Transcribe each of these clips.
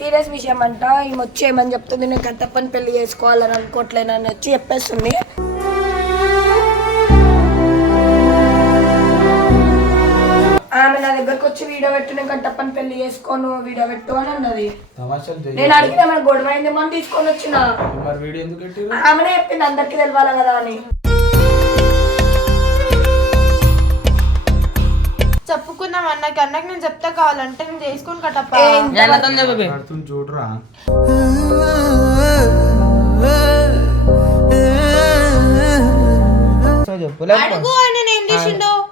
Serious విషయం అంట. ఈమె వచ్చి ఏమని చెప్తుంది, నేను కట్టప్పని పెళ్లి చేసుకోవాలని అనుకోవట్లేనని వచ్చి చెప్పేస్తుంది. ఆమె నా దగ్గరకు వచ్చి వీడియో పెట్టు, నేను కట్టప్పని పెళ్లి చేసుకోను వీడియో పెట్టు అని అన్నది. నేను అడిగిన మన గొడవ అయింది మనం తీసుకొని వచ్చిన. ఆమెనే చెప్పింది అందరికి తెలవాలి కదా అని. చెప్పుకున్నాం అన్నకి నేను చెప్తా కావాలంటే నేను చేసుకొని కట్టప్ప చూడరా.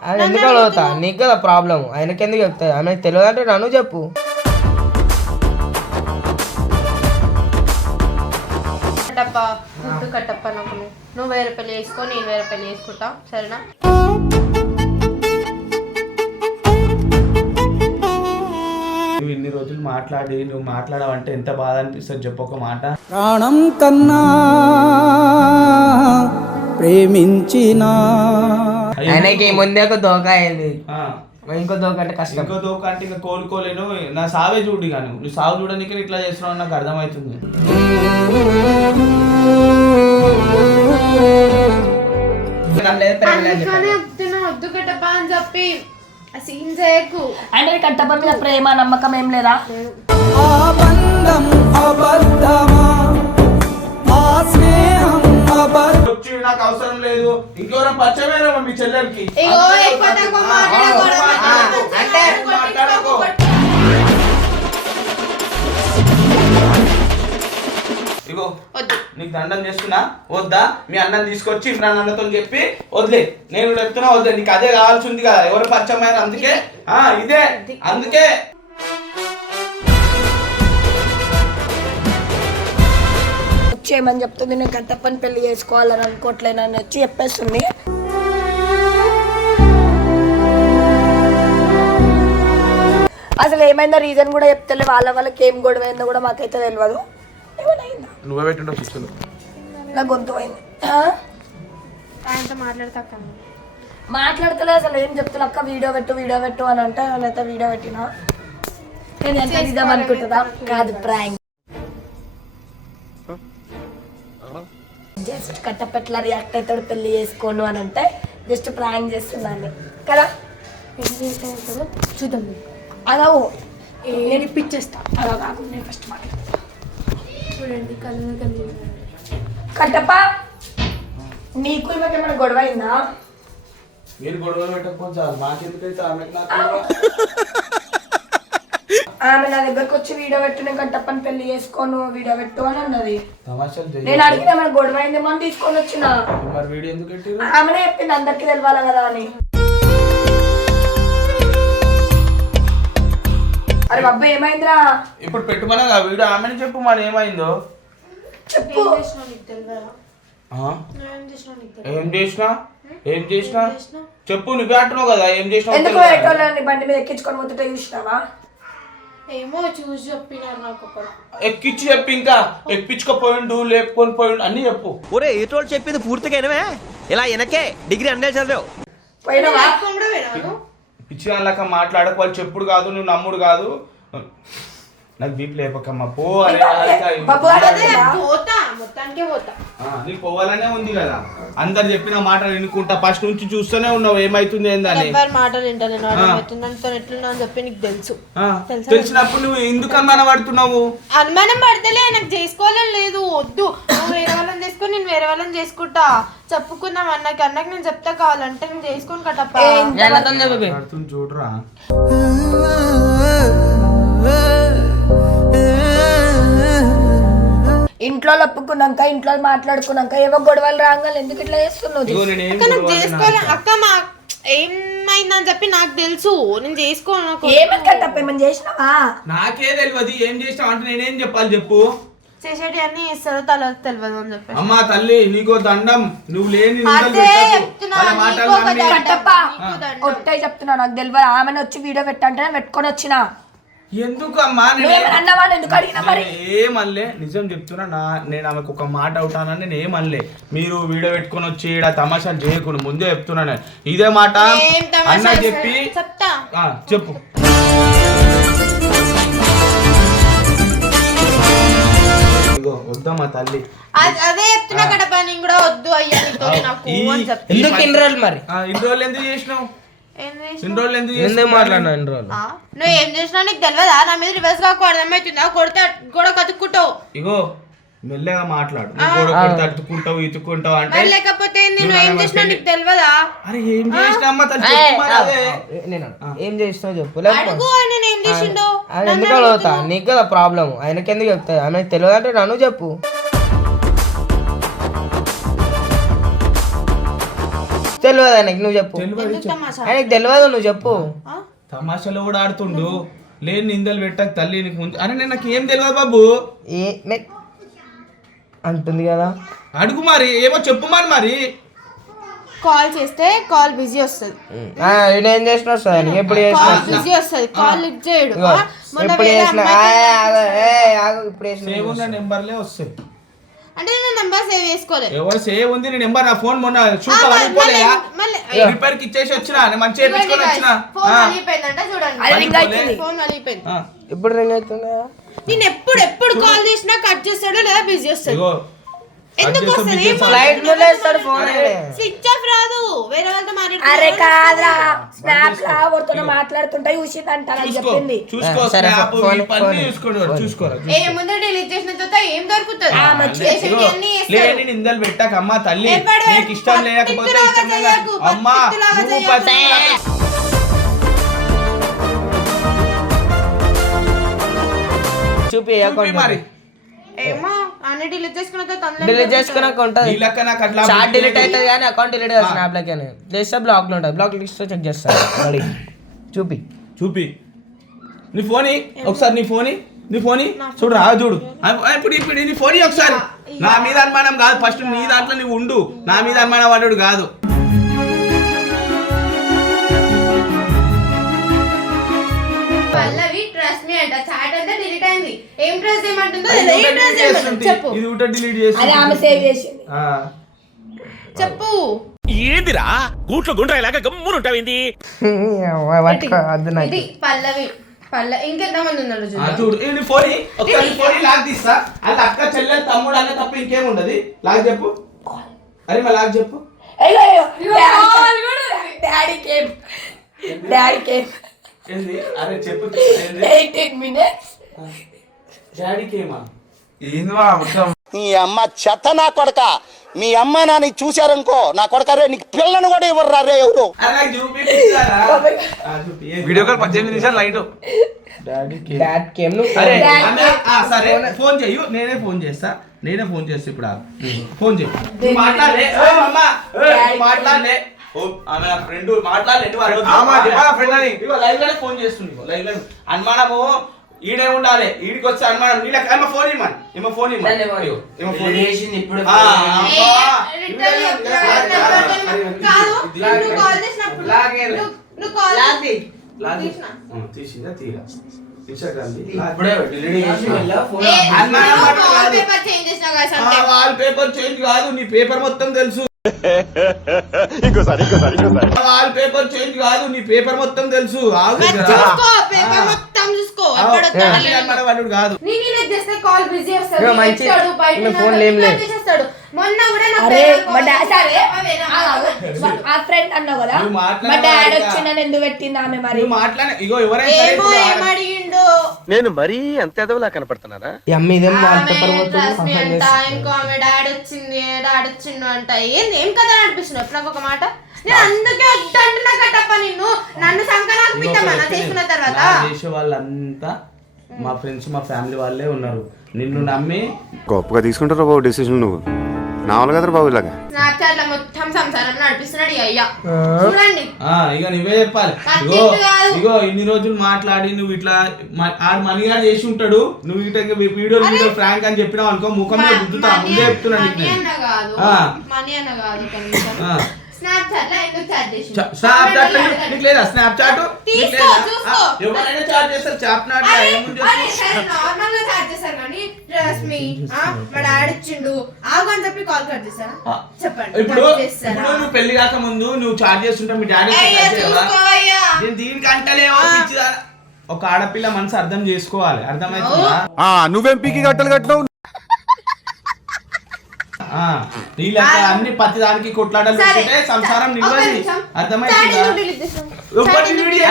ఆయన ఎందుకు అడుగుతా, నీకు కదా ప్రాబ్లం, ఆయనకి ఎందుకు చెప్తా? ఆమె తెలియదు అంటే నన్ను చెప్పు. కట్టప్ప గుడ్డు కట్టప్ప, నువ్వు వేరే పెళ్లి చేసుకో, నేను వేరే పెళ్లి చేసుకుంటా, సరేనా? నువ్వు ఇన్ని రోజులు నువ్వు మాట్లాడావంటే ఎంత బాధ అనిపిస్తుంది చెప్పు ఒక మాట. ప్రాణం కన్నా ప్రేమించిన ఆయనకి ముందే ఒక దోక అయింది, ఇంకో దోక అంటే కష్టం. ఇంకో దోక అంటే ఇంకా కోలుకోలేను. నా సావే చూడు, కానీ నువ్వు సావు చూడడానికి ఇట్లా చేస్తున్నావు నాకు అర్థమవుతుంది. వద్దు కట్టప్ప అని చెప్పి సీన్ చేయకు. అంటే కట్టప్ప మీద ప్రేమ నమ్మకం ఏం లేదా? నాకు అవసరం లేదు. ఇంకెవరైనా పరిచయమేనా మీ చెల్లెలకి? ఇగో నీకు దండం చేస్తున్నా, వద్దా? మీ అన్నని తీసుకొచ్చి ఇమ్రాన్ అన్నతో చెప్పి వదిలే. నేను చెప్తున్నా వద్లే, నీకు అదే కావాల్సి ఉంది కదా. ఎవరు పరిచయం అయ్యారు అందుకే ఇదే అందుకే. ఏమని చెప్తుంది, నేను కట్టప్పని పెళ్లి చేసుకోవాలని అనుకోవట్లేనని వచ్చి చెప్పేస్తుంది. అసలు ఏమైందో రీజన్ కూడా చెప్తలే. వాళ్ళకి ఏం గొడవ అయిందో కూడా మాకైతే తెలియదు. ఏమైనా నువ్వే పెట్టిండవు, నా గొంతు అయింది. మాట్లాడతలే అసలు ఏం చెప్తున్నా. అక్క వీడియో పెట్టు అని అంటే నేనైతే వీడియో పెట్టినా. నేను ఎంత నిజం అనుకుంటుందా? కాదు, ప్రాంక్. జస్ట్ కట్టపెట్లా రియాక్ట్ అవుతాడు పెళ్లి చేసుకోను అని అంటే జస్ట్ ప్రాంక్ చేస్తున్నాను కదా. చూద్దాం. అలా నేను ఇప్పించేస్తా. అలా కాకుండా నేను ఫస్ట్ మాట్లాడతా. చూడండి కట్టప్ప, నీకు ఏమైనా గొడవ అయిందా? మీరు గొడవ పెట్టకపోతే మాకెందుకైతే ఆమె నా దగ్గరకు వచ్చి వీడియో పెట్టు, నేను కట్టప్పని పెళ్లి చేసుకోను వీడియో పెట్టు అని అన్నది. నేను అడిగిన మన గొడవ అయింది మనం తీసుకొని వచ్చిన. ఆమెనే చెప్పింది అందరికి తెలవాలి కదా అని. అరే బాబా ఏమైందిరా? ఇప్పుడు పెట్టుమన్నా వీడియో ఆమెను చెప్పు మరి ఏమైందో చెప్పు. ఏం చేసినా చెప్పు. నువ్వే అంటున్నావు కదా ఏం చేసినావు. ఎందుకు ఎట్టోళ్ళని బండి మీద ఎక్కించుకొని పోతుంటే చూసినావా? ఏమో చూసి చెప్పినారు నాకు. ఎక్కించి చెప్పి ఇంకా ఎక్కించుకోపోయిండు, లేపుకొని పోయిండు అన్ని చెప్పు. ఒరే ఏటోళ్ళు చెప్పింది పూర్తిగా వినవే. ఇలా వెనకే డిగ్రీ అన్నీ చదివావు. పిచ్చి వాళ్ళక మాట్లాడకు. వాళ్ళు చెప్పుడు కాదు, నువ్వు నమ్ముడు కాదు. నాకు బీపీ లేపకమ్మా పో. నీకు పోవాలనే ఉంది కదా. అందరు చెప్పిన మాటలు వినుకుంటా ఫస్ట్ నుంచి చూస్తూనే ఉన్నావు ఏమైతుంది ఏందని. చెప్పి నీకు తెలుసు. తెలిసినప్పుడు నువ్వు ఎందుకు అనుమానం పడుతున్నావు? అనుమానం పడతలే, నాకు చేసుకోవాలని లేదు. వద్దు, నువ్వు వేరే వాళ్ళని చేసుకొని నేను వేరే వాళ్ళని చేసుకుంటా. చెప్పుకున్నాం అన్నకి నేను చెప్తా కావాలంటే నేను చేసుకొని కట్టప్ప చూడరా. ఇంట్లో ఒప్పుకున్నాక ఇంట్లో మాట్లాడుకున్నాక ఏవో గొడవలు రాగాలి ఎందుకు ఇట్లా చేస్తున్నావు? చేసుకోవాలి అక్క. ఏమైందని చెప్పి నాకు తెలుసు, నేను చేసుకోను. ఏమైనా తప్పేమని చేసినావా? నాకే తెలియదు ఏం చేసినావు అంటే నేనేం చెప్పాలి చెప్పు. చేసేటి అన్ని చేస్తారు, తల తెలియదు అని చెప్పి. అమ్మా తల్లి నీకో దండం. నువ్వు లేని ఒట్టే చెప్తున్నా, నాకు తెలియదు. ఆమెను వచ్చి వీడియో పెట్టంటే పెట్టుకొని వచ్చిన. ఎందుకమ్మా ఏమనలే, నిజం చెప్తున్నా. నేను ఆమెకు ఒక మాట అవుతానని నేను ఏమనలే. మీరు వీడియో పెట్టుకొని వచ్చి తమాషాలు చేయకుండా ముందే చెప్తున్నాను. ఇదే మాట అన్న చెప్పి చెప్పు. వద్దమ్మా తల్లి. అదే చెప్తున్నా కడప, నేను కూడా వద్దు అయ్యా నీతో నాకు అని చెప్తా. ఎందుకు ఇన్ని రోజులు మరి ఇన్ని రోజులు ఎందుకు చేసినావు? ఇన్ని రోజులు ఎందుకు ఎందుకు మాట్లాడినావు ఇన్ని రోజులు? నువ్వు ఏం చేసినా నీకు తెలియదా? నా మీద రివర్స్ గా అర్థమవుతుందా? కొడితే కూడా కతుక్కుంటావు. ఇగో మెల్లగా మాట్లాడు. నువ్వు తట్టుకుంటావు ఇతుక్కుంటావు అంటే లేకపోతే నేను ఏం చేసినా నీకు తెలియదా? అరే ఏం చేసినా ఏం చేసినావు చెప్పు. అడుగు ఆయన ఏం చేసిండో. ఆయన ఎందుకు అడుగుతా? నీకు కదా ప్రాబ్లం, ఆయనకి ఎందుకు చెప్తా? ఆయనకి తెలియదు అంటే నన్ను చెప్పు. తెలియదు ఆయనకి, నువ్వు చెప్పు. ఆయనకి తెలియదు, నువ్వు చెప్పు. తమాషాలో కూడా ఆడుతుండు. లేని నిందలు పెట్టక తల్లి నీకు ముందు. అరే నేను నాకు ఏం తెలియదు బాబు అంటుంది కదా. అడుగు మరి, ఏమో చెప్పు మరి. కాల్ చేస్తే కాల్ బిజీ వస్తుంది. ఏం చేసినా వస్తుంది, ఎప్పుడు చేసినా బిజీ వస్తుంది, కాల్ లిఫ్ట్ చేయడు. ఎప్పుడు చేసినా ఇప్పుడు చేసిన నెంబర్లే వస్తాయి. అంటే నేను నెంబర్ సేవ్ చేసుకోలేదు. ఎవరు సేవ్ ఉంది నీ నెంబర్? నా ఫోన్ మొన్న రిపేర్ కి ఇచ్చేసి వచ్చినా, మంచి చేయించుకొని వచ్చినా. ఫోన్ అలిగిపోయిందంట చూడండి, ఫోన్ అలిగిపోయింది. ఇప్పుడు రింగ్ అవుతుందా? నేను ఎప్పుడు కాల్ చేసినా కట్ చేస్తాడు లేదా బిజీ వస్తాడు. ఎందుకు వస్తుంది? ఫ్లైట్ లో వేస్తాడు ఫోన్, స్విచ్ ఆఫ్ రాదు. వేరే వాళ్ళతో అరే కాదురా, స్నాప్ లా ఎవరితో మాట్లాడుతుంటే చూసిందంట చెప్పింది. ఏముందో డిలీట్ చేసిన తర్వాత ఏం దొరుకుతుంది? నిందలు పెట్టాక అమ్మా తల్లి, నీకు ఇష్టం లేకపోతే ఇష్టం లేదు అమ్మా. చూపి మరి ఏమో అన్ని డిలీట్ చేసుకున్న తర్వాత డిలీట్ చేసుకున్నాక ఉంటుంది. చాట్ డిలీట్ అవుతుంది కానీ అకౌంట్ డిలీట్ అవుతుంది. స్నాప్ లకి చేస్తే బ్లాక్ లో ఉంటుంది. బ్లాక్ లిస్ట్ చెక్ చేస్తాను. చూపి నీ ఫోన్ ఒకసారి, నీ ఫోన్ చూడు రా, చూడు ఇప్పుడు నీ ఫోన్ ఒకసారి. నా మీద అనుమానం కాదు, ఫస్ట్ నీ దాంట్లో నువ్వు ఉండు. నా మీద అనుమానం పడ్డాడు కాదు. పల్లవి ట్రస్ట్ మీ అంట, చాట్ అంతా డిలీట్ అయింది. ఏం ట్రస్ట్ చేయమంటుందో చెప్పు. ఇది ఉంటే డిలీట్ చేసి అది ఆమె సేవ్ చేసింది. చెప్పు. ఏందిరా గూట్లో గుండ్రాయిలాగా గమ్మునుంటావింది? ఇది పల్లవి. ఇంకెంతమంది ఉన్నారు చూడు. నీ ఫోన్ ఒకసారి ఫోన్ లాక్ తీస్తా. అది అక్క చెల్లెలు తమ్ముడు అన్న తప్ప ఇంకేముండదు. లాక్ చెప్పు. అరే మా లాక్ చెప్పు. డాడీ కేమ్ అరే చెప్పు. 18 minutes. డాడీ కేమా? నీ అమ్మ చెత్త నా కొడక. మీ అమ్మ నాని చూశారనుకో నా కొడక, రే నీకు పిల్లను కూడా ఇవ్వరు రే ఎవరు. వీడియో కాల్ 18 నిమిషాలు లైట్. సరే ఫోన్ చెయ్యు, నేనే ఫోన్ చేస్తా ఇప్పుడు. ఫోన్ చెయ్యి, మాట్లాడలే ఆమె నా ఫ్రెండ్ మాట్లాడలేదు. లైవ్ లోనే ఫోన్ చేస్తుంది. లైవ్ లో అనుమానము ఈడే ఉండాలి. ఈడికి వచ్చే అనుమానం నీళ్ళ ఫోన్ ఇమ్మని ఫోన్ తీసిందా? తీరా వాల్ పేపర్ చేంజ్ కాదు, నీ పేపర్ మొత్తం తెలుసు. వాల్ పేపర్ చేంజ్ కాదు, నీ పేపర్ మొత్తం తెలుసు. కాదు ఆ ఫ్రెండ్ అన్నావు కదా, మా డాడీ వచ్చిందని ఎందుకు పెట్టింది ఆమె? మరి మాట్లాడే ఇగో ఎవరైనా నేను మరీ అంత ఎదవలా కనపడుతున్నారా? ఇంకో ఆమె డాడీ వచ్చిండు అంట. ఏం కదా అనిపిస్తున్నావు నాకు ఒక మాట. నేను అందుకే వద్దంటున్నా కట్టప్ప. నిన్ను నన్ను సంకనాకు పిట్టమన్నా చేసుకున్న తర్వాత. చేసే వాళ్ళంతా మా ఫ్రెండ్స్ మా ఫ్యామిలీ వాళ్ళే ఉన్నారు. నిన్ను నమ్మి గొప్పగా తీసుకుంటారా బాబు డెసిషన్. నువ్వు నావల్ కదా బాబు ఇలాగా స్నాప్చాట్ లో మొత్తం సంసారం నడిపిస్తున్నాడు ఈ అయ్యా. చూడండి ఇక నువ్వే చెప్పాలి. ఇగో ఇన్ని రోజులు మాట్లాడి నువ్వు ఇట్లా ఆడు మనీగా చేసి ఉంటాడు. నువ్వు ఇట్లా వీడియో ఫ్రాంక్ అని చెప్పినావు అనుకో, ముఖం మీద గుద్దుతా. ముందే చెప్తున్నాడు. మనీ అన్న కాదు స్నాప్చాట్ లో ఎందుకు చాట్ చేసి స్నాప్చాట్ నీకు లేదా? స్నాప్చాట్ ఎవరైనా చాట్ చేస్తారు. చాప్నాట్ నార్మల్ గా చాట్ చేస్తారు కానీ ట్రస్ట్ మీ మా డాడీ ఇచ్చిండు ఆగు అని చెప్పి కాల్ కట్ చేశారా? చెప్పండి. ఇప్పుడు నువ్వు పెళ్లి కాక ముందు నువ్వు చాట్ చేస్తుంటే మీ డాడీ దీనికి అంటలేవో పిచ్చిదా? ఒక ఆడపిల్ల మనసు అర్థం చేసుకోవాలి. అర్థమవుతుందా? నువ్వేం పీకి గట్టలు కట్టినావు. ఈ లెక్క అన్ని ప్రతి దానికి కొట్లాటలు పెట్టుకుంటే సంసారం నిలవది. అర్థమైందా?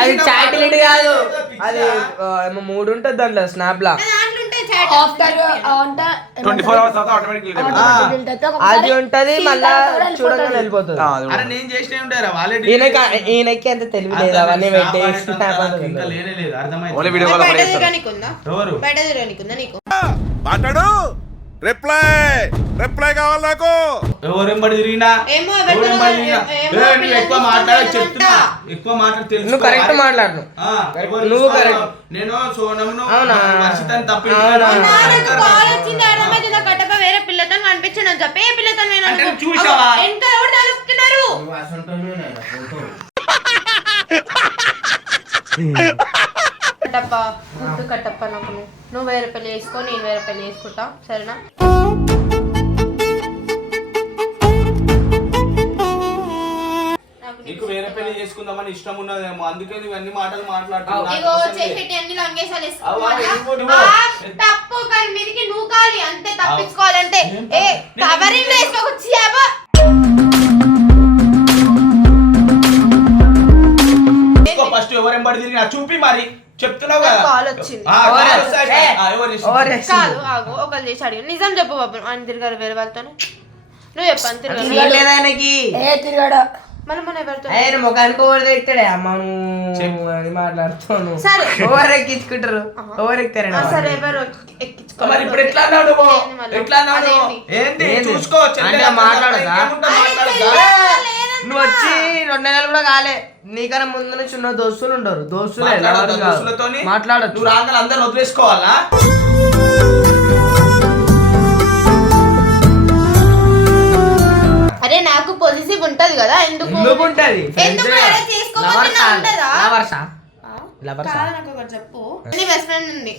అది చాట్ డిలీట్ కాదు, అది ఏమో మూడు ఉంటుంది దాంట్లో స్నాప్ లా. అది ఉంటది మళ్ళా చూడగానే వెళ్ళిపోతుంది. అరే నేను చేసినవి ఉంటారా వాళ్ళే. ఈయనకి అంత తెలివి లేదు అవన్నీ పెట్టేసి ఇంకా లేనే లేదు. అర్థమైంది? ఎవరు మాట్లాడు. రిప్లై కావాలి నాకు. ఎవరెంబడి తిరిగినా ఎక్కువ మాట్లాడే చెప్తున్నా. ఎక్కువ మాట్లాడి తెలుసు. నువ్వు కరెక్ట్ మాట్లాడు. నువ్వు కరెక్ట్. నేను సోనమును అవునా తప్పి వేరే పిల్లతో కనిపించిన చెప్పే పిల్లతో చూసావా ఎంత ఎవరు తలుపుతున్నారు. కట్టప్ప గుడ్డు కట్టప్ప నాకు నువ్వు వేరే పెళ్లి చేసుకో, నేను వేరే పెళ్లి చేసుకుంటా, సరేనా? నీకు వేరే పెళ్లి చేసుకుందామని ఇష్టం ఉన్నదేమో, అందుకే ఇవన్నీ మాటలు ఇగో మాట్లాడుతున్నావు. చేసేటి అన్ని లంగేసాలు తప్పు కానీ మీదికి నువ్వు కాలి అంతే. తప్పించుకోవాలంటే ఏ కవరింగ్ వేసుకోవచ్చు. ఫస్ట్ ఎవరెంబడి తిరిగినా చూపి మరి చెప్తున్నావు కదా. కాల్ వచ్చింది కాదు ఆగు ఒకళ్ళు చేసి అడిగి నిజం చెప్పు బాబు. ఆయన తిరిగారు వేరే వాళ్ళతో, నువ్వు చెప్పు. అంత తిరిగాడు మనం మన ఎవరితో ముఖానికి ఓవర్ ఎక్తాడే అమ్మ అని మాట్లాడుతాను. సరే ఓవర్ ఎక్కించుకుంటారు, ఓవర్ ఎక్కుతారు. సరే ఎవరు మరి ఇప్పుడు ఎట్లా అన్నాడు ఎట్లా అన్నాడు ఏంటి చూసుకోవచ్చు మాట్లాడదా నువ్వు వచ్చి 2 నెలలు కూడా కాలే, నీకన్నా ముందు నుంచి ఉన్న దోస్తులు ఉండరు. దోస్తులతో మాట్లాడచ్చు. నువ్వు రాగానే అందరు వదిలేసుకోవాలా? అరే నాకు పొజిటివ్ ఉంటది కదా. ఎందుకు ఉంటది? చెప్పు. నీ బెస్ట్ ఫ్రెండ్ ఉంది,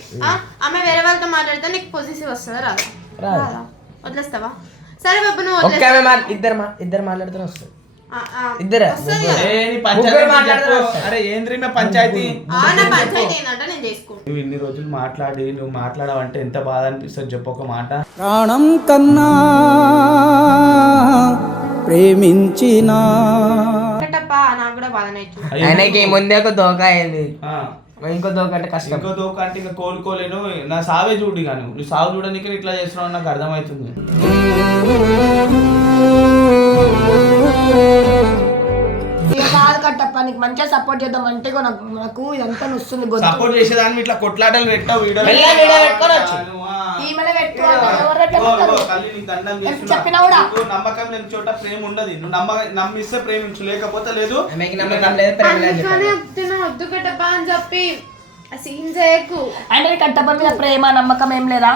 ఆమె వేరే వాళ్ళతో మాట్లాడితే నీకు పొజిటివ్ వస్తుందా రాదా? వదిలేస్తావా? సరే బాబు నువ్వు ఇద్దరు మాట్లాడితే వస్తుంది. అరే ఏంద్రీ పంచాయతీ. పంచాయతీ ఏంటంటే నేను చేసుకుంటా. నువ్వు ఇన్ని రోజులు మాట్లాడి నువ్వు మాట్లాడవంటే ఎంత బాధ అనిపిస్తుంది చెప్పు ఒక మాట. ప్రాణం కన్నా ప్రేమించిన నాకు కూడా బాధనే. ఆయనకి ముందే ఒక దోకా అయింది, ఇంకో దోక అంటే కష్టం. ఇంకో దోక అంటే ఇంకా కోలుకోలేను. నా సావే చూడు కానీ నువ్వు సాగు చూడడానికి ఇట్లా చేస్తున్నావు నాకు అర్థమవుతుంది. కట్టప్ప నీకు మంచిగా సపోర్ట్ చేద్దాం అంటే నాకు ఇదంతా వస్తుంది. సపోర్ట్ చేసేదాన్ని ఇట్లా కొట్లాటలు పెట్టావు. వీడియో చెప్పినా కూడా నమ్మకం లేని చోట ప్రేమ ఉండదు. నువ్వు నమ్మిస్తే ప్రేమించు, లేకపోతే లేదు. వద్దు కట్టప్ప అని చెప్పి సీన్ చేయకు. అంటే కట్టప్ప మీద ప్రేమ నమ్మకం ఏం లేదా?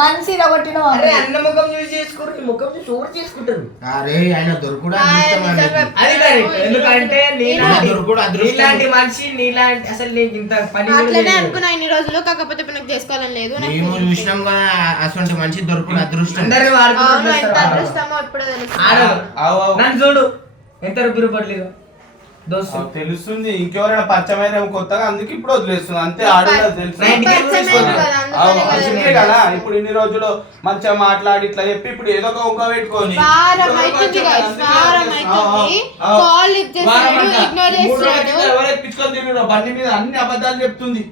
మనసి కొట్టిన అన్న ముఖం చూసి చేసుకోరు, ముఖం చూసి ఓవర్ చేసుకుంటారు. అరే ఆయన దొరుకుడు ఎందుకంటే నీలాంటి మనిషి నీలాంటి అసలు నీకు ఇంత పని అట్లనే అనుకున్నా ఇన్ని రోజులు. కాకపోతే నాకు చేసుకోవాలని లేదు. మేము చూసినాం కదా అసలు మనిషి దొరుకుడు అదృష్టం. ఎంత అదృష్టమో ఇప్పుడు నన్ను చూడు ఎంత రూపాయలు పడలేదు తెలుస్తుంది. ఇంకెవరైనా పరిచయమైన కొత్తగా అందుకే ఇప్పుడు వదిలేస్తుంది అంతే. ఆడలేదు తెలుసు కదా. ఇప్పుడు ఇన్ని రోజులు మంచిగా మాట్లాడి ఇట్లా చెప్పి ఇప్పుడు ఏదో ఒక ఉంగ పెట్టుకొని ఎవరు ఎక్కించుకొని తిరిగి బండి మీద అన్ని అబద్ధాలు చెప్తుంది.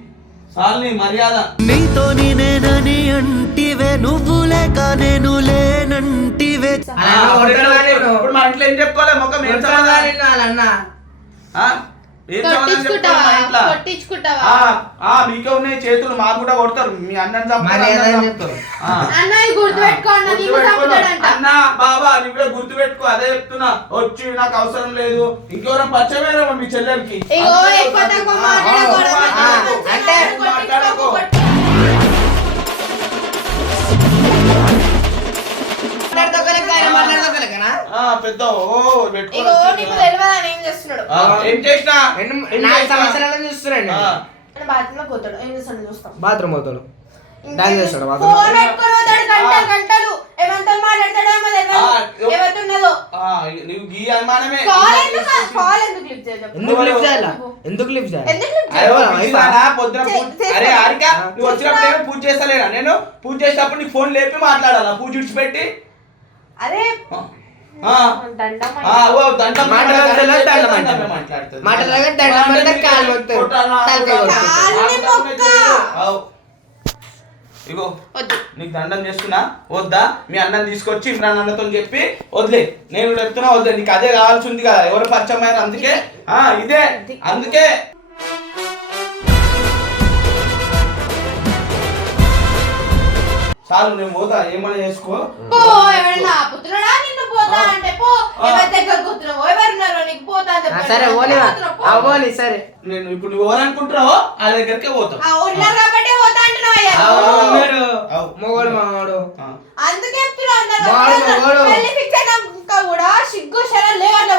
సాల్ని మర్యాద. నీతో నేనేనని అంటివే నువ్వు లేక నేను లేనంటివే. ఇప్పుడు మా ఇంట్లో ఏం చెప్పుకోలే ముఖం ఏం అన్న మీకే ఉన్నాయి చేతులు, మాకు కూడా కొడతారు. మీ అన్నని చెప్తారు. అన్న బాబా నువ్వే గుర్తు పెట్టుకో. అదే చెప్తున్నా. వచ్చి నాకు అవసరం లేదు. ఇంకెవరైనా పరిచయమేనా మీ చెల్లెలకి? పెద్ద ఏం చేసినా సంవత్సరాలు చూస్తున్నాడు. బాత్రూమ్ పోతాడు. డాన్స్ చేస్తాడు వాడు. ఫోన్ పెట్టుకొని పోతాడు గంటలు గంటలు. ఏమంతా మాట్లాడతాడేమో తెలియదు. ఎవరున్నదో. నువ్వు ఈ అనుమానమే. కాల్ ఎందుకు లిఫ్ట్ చేయలేదు? ఎందుకు లిఫ్ట్ చేయాలా? ఎందుకు లిఫ్ట్ చేయాలి? ఎందుకు లిఫ్ట్ అరే చేయలేదు? పిలిచినానా పొద్దున అరే హారిక నువ్వు వచ్చినప్పుడు నేను పూజ చేస్తలేనా? నేను పూజ చేసేటప్పుడు నీకు ఫోన్ లేపి మాట్లాడాలా? పూజ విడిచిపెట్టి అరే దండం ఇగో నీకు దండం చేస్తున్నా వద్దా? మీ అన్నం తీసుకొచ్చి ఇమ్రాన్ అన్నతో చెప్పి వదిలే. నేను చెప్తున్నా వదిలే. నీకు అదే కావాల్సి ఉంది కదా, ఎవరు పరిచయం అయ్యారు అందుకే. ఇదే అందుకే చాలు నేను పోతా, ఏమైనా చేసుకో. పో. ఎవరైనా ఆపుతున్నాడా నిన్ను పోతా అంటే? పో. ఎవరి దగ్గర కూర్చున్నావో ఎవరున్నారో నీకు పోతా అని చెప్పాను. సరే ఓలి సరే. నేను ఇప్పుడు నువ్వు ఎవరనుకుంటున్నావో ఆ దగ్గరికే పోతావు. ఉన్నారు కాబట్టి పోతా అంటున్నావయ్యా. మొగోడు మావాడు. అందుకే పెళ్లి ఫిక్స్ అయినాక కూడా సిగ్గు శరం లేవంట.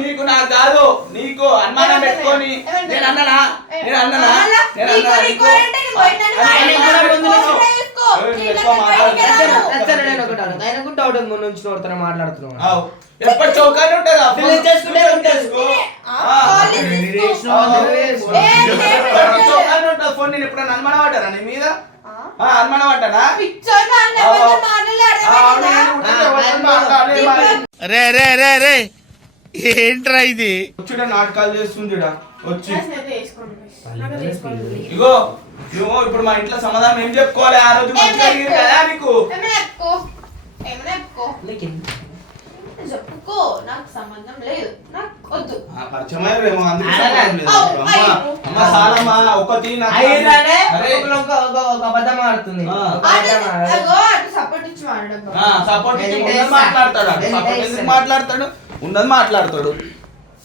నీకు నాకు కాదు, నీకు అనుమానం పెట్టుకొని నేను అన్నానా? నేను అన్నానా? మాట్లాడుతున్నావు ఎప్పటి చౌకాలు ఉంటుందా? చౌకాలు ఉంటుంది ఫోన్. నేను ఎప్పుడైనా అనుమానం పడ్డానా నీ మీద? అనుమానం పడ్డానా? ఏంట్రా ఇది? వచ్చుడ నాటకాలు చేస్తుంది వచ్చి. ఇగో నువ్వు ఇప్పుడు మా ఇంట్లో సమాధానం ఏం చెప్పుకోవాలి? ఆ రోజు మంచిగా అడిగింది కదా నీకు. చెప్పుకో. నాకు సంబంధం లేదు, నాకు వద్దు. పరిచయమేమో అందుకే అమ్మ సాలమ్మా ఒకటి అబద్ధం ఆడుతుంది. సపోర్ట్ ఇచ్చి సపోర్ట్ మాట్లాడతాడు, ఉన్నది మాట్లాడతాడు.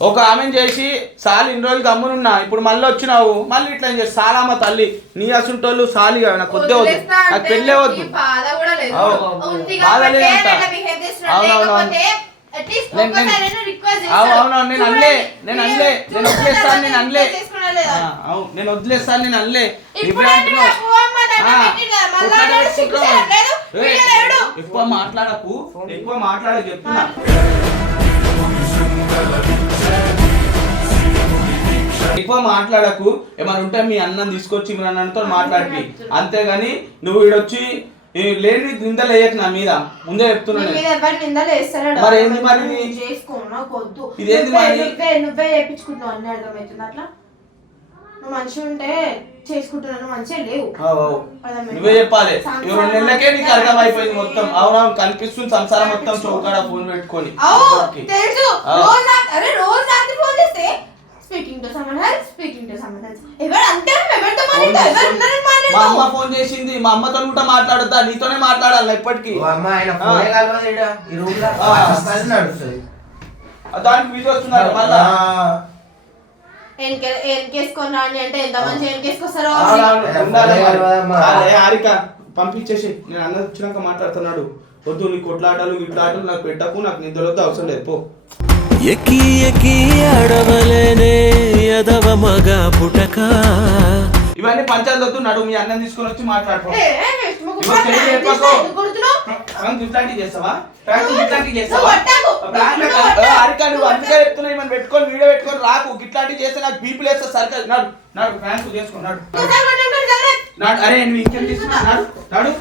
ఒక ఆమెను చేసి సాలి ఇన్ని రోజులు గమ్మునున్నా, ఇప్పుడు మళ్ళీ వచ్చినావు మళ్ళీ ఇట్లా ఏం చేసి సాలమ్మ తల్లి నీ అసుంటోళ్ళు సాలి నాకు కొద్దే వద్దు, నాకు పెళ్ళే వద్దు. బాధ లేదంట. అవునవును నేను అనలే, నేను వదిలేస్తాను, నేను అనలే, నేను వదిలేస్తాను, నేను అనలే. ఎక్కువ మాట్లాడకు, ఎక్కువ మాట్లాడకు చెప్తున్నా. ఎక్కువ మాట్లాడకు. ఏమైనా ఉంటే మీ అన్నం తీసుకొచ్చి మీ అన్నతో మాట్లాడి, అంతేగాని నువ్వు ఈడొచ్చి లేని నిందలు వేయకు నా మీద. ముందే చెప్తున్నాను. మరి ఏంది మరి ఇదేంది మరి? నువ్వే చేయించుకుంటున్నావు అన్ని అర్థమవుతుంది. అట్లా నువ్వు మంచిగా ఉంటే చేసుకుంటున్నాను, మంచిగా లేవు. నువ్వే చెప్పాలి. 2 నెలలకే నీకు అర్థం అయిపోయింది మొత్తం. అవునవును కనిపిస్తుంది సంసారం మొత్తం చౌకాడ ఫోన్ పెట్టుకొని. తెలుసు. రోజు రాత్రి ఫోన్ చేస్తే speaking to someone else, speaking to someone else. ఎవరు అంతే ఎవరితో మాట్లాడతావు? మా అమ్మ ఫోన్ చేసింది, మా అమ్మతో కూడా మాట్లాడొద్దా? నీతోనే మాట్లాడాలి ఎప్పటికీ. దానికి వీడియో వస్తున్నారు మళ్ళా. ఎన్కేసుకొని రాండి అంటే ఎంత మంచి ఎన్కేసుకొస్తారో. హారిక పంపించేసి, నేను అన్న వచ్చినాక మాట్లాడుతున్నాడు. వద్దు నీ కొట్లాటలు ఇట్లాటలు నాకు పెట్టకు, నాకు నిద్రలొద్దు, అవసరం లేదు పో. ఎక్కి ఎక్కి అడవలేనే ఎదవ మగ పుటక. ఇవన్నీ పంచాయతీ వద్దు, నడు మీ అన్నం తీసుకొని వచ్చి మాట్లాడుకో. చేస్తావా? హారిక నువ్వు అందుకే చెప్తున్నా, మనం పెట్టుకొని వీడియో పెట్టుకొని రాకు. గిట్లాంటివి చేస్తే నాకు బీపీ లేస్తా సర్కల్. నడు నడు ఫ్యాన్స్ చేసుకో. నడు అరే నువ్వు ఇంకేం తీసుకున్నా? నడు నడు.